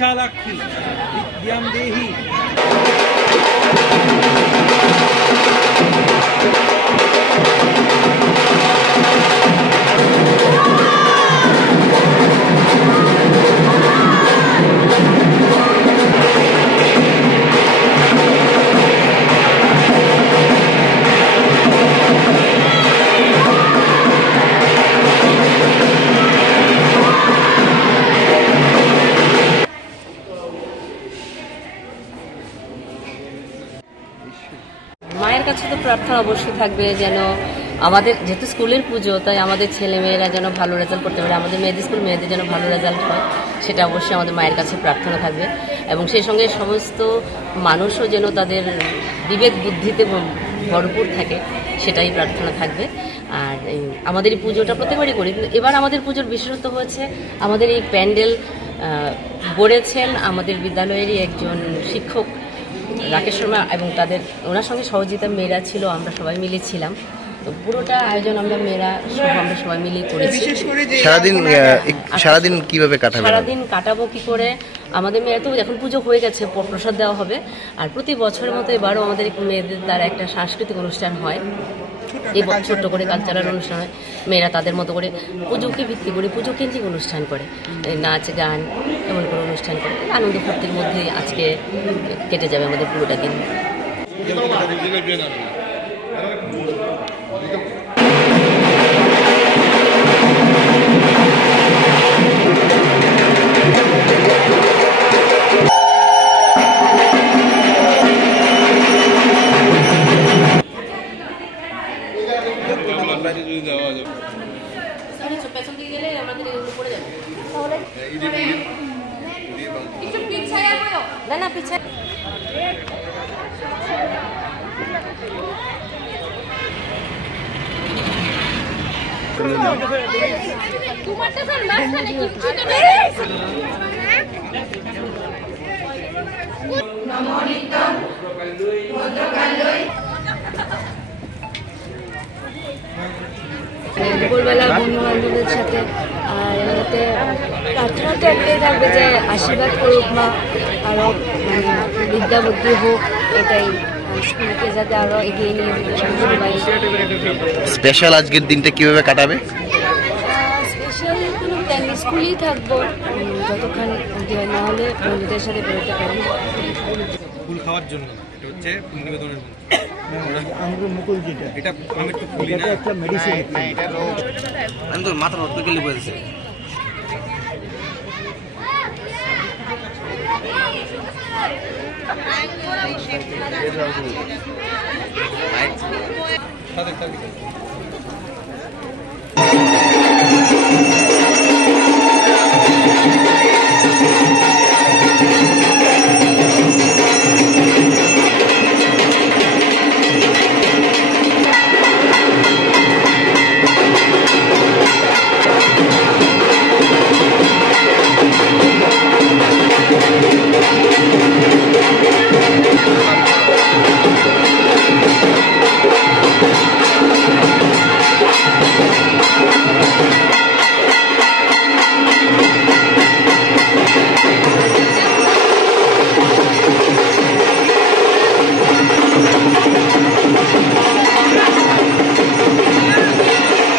विशालाक्षी विद्यां देहि। মায়ের কাছে তো প্রার্থনা অবশ্যই থাকবে যেন আমাদের যেহেতু স্কুলের পুজো, তাই আমাদের ছেলেমেয়েরা যেন ভালো রেজাল্ট করতে পারে, আমাদের মেয়েদের স্কুল মেয়েদের যেন ভালো রেজাল্ট হয়, সেটা অবশ্যই আমাদের মায়ের কাছে প্রার্থনা থাকবে। এবং সেই সঙ্গে সমস্ত মানুষও যেন তাদের বিবেক বুদ্ধিতে ভরপুর থাকে, সেটাই প্রার্থনা থাকবে। আর আমাদের এই পুজোটা প্রত্যেকবারই করি, কিন্তু এবার আমাদের পুজোর বিশেষত্ব হচ্ছে আমাদের এই প্যান্ডেল গড়েছেন আমাদের বিদ্যালয়েরই একজন শিক্ষক রাকেশ শর্মা, এবং ওনার সঙ্গে সহযোগিতা মেয়েরা ছিল, আমরা সবাই মিলে ছিলাম। তো পুরোটা আয়োজন আমরা মেয়েরা আমরা সবাই মিলে করেছি। সারাদিন কিভাবে কাটাবো? সারাদিন কাটাবো কি করে, আমাদের মেয়েরা তো এখন পুজো হয়ে গেছে, প্রসাদ দেওয়া হবে। আর প্রতি বছরের মতো এবারও আমাদের মেয়েদের দ্বারা একটা সাংস্কৃতিক অনুষ্ঠান হয়, এবং ছোট্ট করে কালচারাল অনুষ্ঠান হয়। মেয়েরা তাদের মতো করে পুজোকে ভিত্তি করে পুজো কেন্দ্রিক অনুষ্ঠান করে, নাচ গান এমন করে অনুষ্ঠান করে। আনন্দ ফুর্তির মধ্যে আজকে কেটে যাবে আমাদের পুরোটা দিন। পেছন দিকে গেলে আমাদের এগুলো পড়ে যাবে, না না পিছায়। দুপুরবেলা বন্ধু বান্ধবদের সাথে, আর এমনিতে প্রার্থনা তো একটাই থাকবে যে আশীর্বাদ করুক মা, আরও বিদ্যা বুদ্ধি হোক, এটাই স্কুলকে যাতে আরও এগিয়ে নিয়ে যেতে। স্পেশাল আজকের দিনটা কিভাবে কাটাবে? স্পেশাল কোনো স্কুলেই থাকবো যতক্ষণ না হলে বন্ধুদের সাথে বেরোতে পারি। ফুল খাওয়ার জন্য এটা হচ্ছে নিবেদনের মন্ত্র। আমরা মুকুল যেটা এটা আমি একটু ফুলি না, একটা মেডিসিন, এটা আমি তো মাত্র অতগুলি বলছি। সাথে